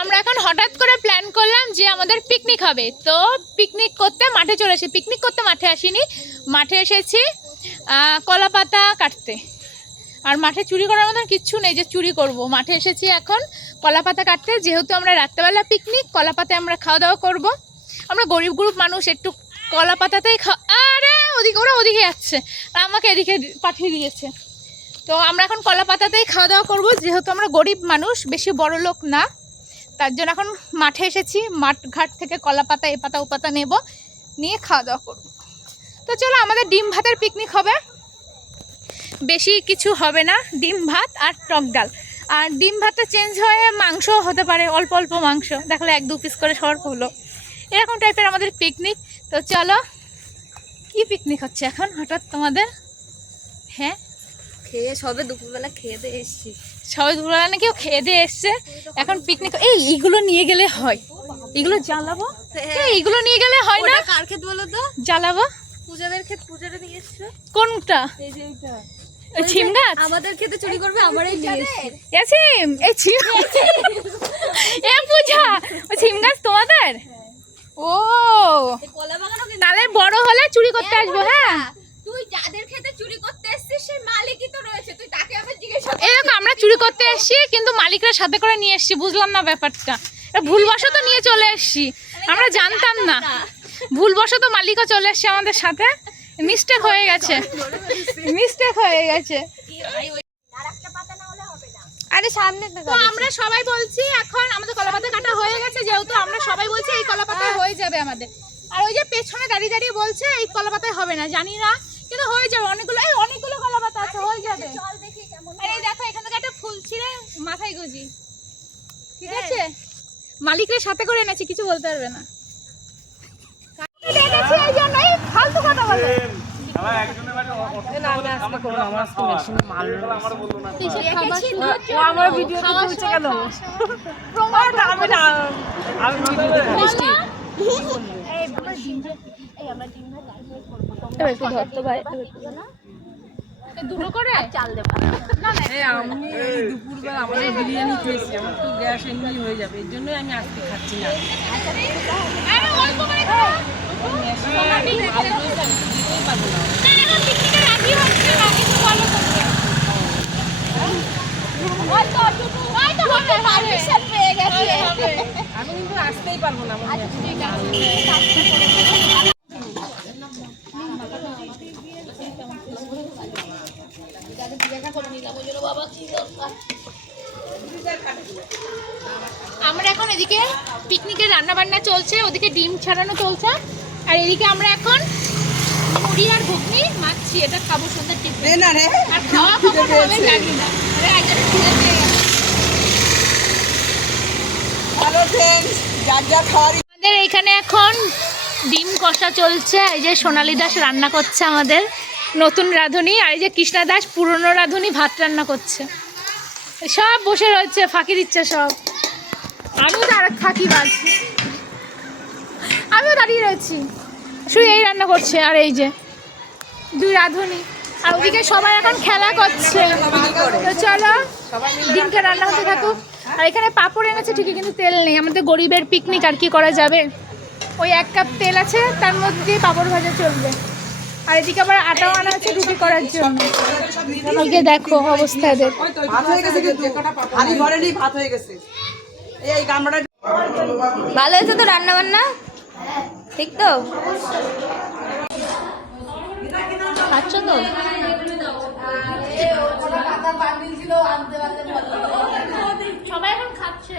আমরা এখন হঠাৎ করে প্ল্যান করলাম যে আমাদের পিকনিক হবে, তো পিকনিক করতে মাঠে চলে এসেছি। পিকনিক করতে মাঠে আসিনি, মাঠে এসেছি কলা পাতা কাটতে। আর মাঠে চুরি করার মতন কিচ্ছু নেই যে চুরি করব। মাঠে এসেছি এখন কলা পাতা কাটতে, যেহেতু আমরা রাত্রেবেলা পিকনিক, কলা পাতায় আমরা খাওয়া দাওয়া করবো। আমরা গরিব গ্রুপ মানুষ, একটু কলা পাতাতেই আরে ওদিকে ওরা ওদিকে যাচ্ছে, আমাকে এদিকে পাঠিয়ে দিয়েছে। তো আমরা এখন কলা পাতাতেই খাওয়া দাওয়া করবো, যেহেতু আমরা গরিব মানুষ, বেশি বড় লোক না। তার জন্য এখন মাঠে এসেছি, মাঠ ঘাট থেকে কলা পাতা এ পাতা ও পাতা নেব, নিয়ে খাওয়া দাওয়া করবো। তো চলো, আমাদের ডিম ভাতের পিকনিক হবে, বেশি কিছু হবে না, ডিম ভাত আর টক ডাল। আর ডিম ভাতটা চেঞ্জ হয়ে মাংস হতে পারে, অল্প অল্প মাংস, দেখলে 1-2 পিস করে সর্ব হলো, এরকম টাইপের আমাদের পিকনিক। তো চলো, কি পিকনিক হচ্ছে এখন হঠাৎ তোমাদের? হ্যাঁ, খেয়ে সবে দুপুরবেলা খেয়ে দিয়ে এসছি। সবাই দুপুরবেলা না কেউ খেয়ে দিয়ে এসছে, এখন পিকনিক। এইগুলো নিয়ে গেলে হয়, এগুলো জ্বালাবো, এইগুলো নিয়ে গেলে হয় না? কার ক্ষেত বলো তো? জ্বালাবো। পূজাদের ক্ষেত, পূজাটা নিয়ে এসছো। কোনটা? এই যে এইটা, ছিম গাছ। আমাদের ক্ষেতে চুরি করবে, আমারই নিয়ে এসছি। ছিম, এই ছিম, এ পূজা, ওই ছিম গাছ তোমাদের? ও, তাহলে বড় হলে চুরি করতে আসবো। হ্যাঁ, তুই যাদের ক্ষেতে চুরি করতে এসেছিস সেই মালিকই তো রয়েছে, তুই তাকে আবার জিজ্ঞাসা কর। এরকম আমরা চুরি করতে এসেছি, কিন্তু মালিকরা সাথে করে নিয়ে এসেছি, বুঝলাম না ব্যাপারটা। ভুলবশত নিয়ে চলে এসেছি, আমরা জানতাম না, ভুলবশত মালিকও চলে এসেছে আমাদের সাথে, মিস্টেক হয়ে গেছে, মিস্টেক হয়ে গেছে। আরে সামনে তো আমরা সবাই বলছি এখন আমাদের কলা পাতা কাটা হয়ে গেছে, যেহেতু আমরা সবাই বলছি এই কলা পাতায় হয়ে যাবে আমাদের। আর ওই যে পেছনে দাঁড়িয়ে দাঁড়িয়ে বলছে এই কলা পাতায় হবে না, জানি না, কিন্তু হয়ে যাবে। অনেকগুলো কলা পাতা আছে, হয়ে যাবে। আর এই দেখো, এখান থেকে একটা ফুল ছিঁড়ে মাথায় গুজি, ঠিক আছে? মালিকের সাথে করে এনেছি, কিছু বলতে পারবে না। ফালতু কথা বলে। আমার ভিডিও চলছে কেন? দুটো করে চাল দেবো। আমি এই দুপুরবেলা আমাদের বিরিয়ানি খেয়েছি, আমার তো গ্যাস এমনি হয়ে যাবে, এর জন্যই আমি আজকে খাচ্ছি না। আমি কিন্তু আসতেই পারবো না। আমরা এখন এদিকে পিকনিকের রান্না বান্না চলছে, ওদিকে ডিম ছাড়ানো চলছে, আর এদিকে আমরা এখন মুড়ি আর ঘুগনি মাখছি, এটা খাবো সন্ধ্যার টিফিন। আর খাওয়া কখন হবে জানি না। আমাদের এখানে এখন ডিম কষা চলছে, এই যে সোনালী দাস রান্না করছে আমাদের নতুন রাঁধুনি, আর এই যে কৃষ্ণা দাস পুরনো রাঁধুনি ভাত রান্না করছে। সব বসে রয়েছে, ফাঁকি দিচ্ছে সব। আমিও তো আর ফাঁকি বাজছি, আমিও দাঁড়িয়ে রয়েছি, শুধু এই রান্না করছে। আর এই যে 2 রাঁধুনি, আর ওদিকে সবাই এখন খেলা করছে। তো চলো, ডিমটা রান্না হতে থাকুক। আর এখানে পাঁপড় এনেছে ঠিকই, কিন্তু তেল নেই। আমাদের গরিবের পিকনিক, আর কি করা যাবে। ওই 1 কাপ তেল আছে, তার মধ্যে পাঁপড় ভাজা চলবে। আর এদিকে আবার আটাও আনা আছে রুটি করার জন্য। ওইকে দেখো অবস্থা এদের। ভালো হয়েছে তো রান্না বান্না? ঠিক তো? খাচ্ছ তো? সবাই এখন খাচ্ছে।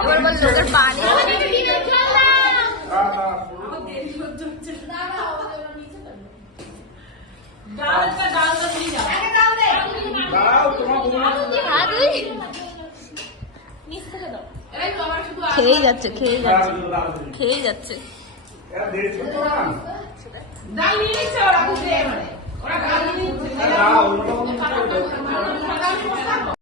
আমার বল লোকের পানি খেয়েই যাচ্ছে, খেয়েই যাচ্ছে, খেয়েই যাচ্ছে।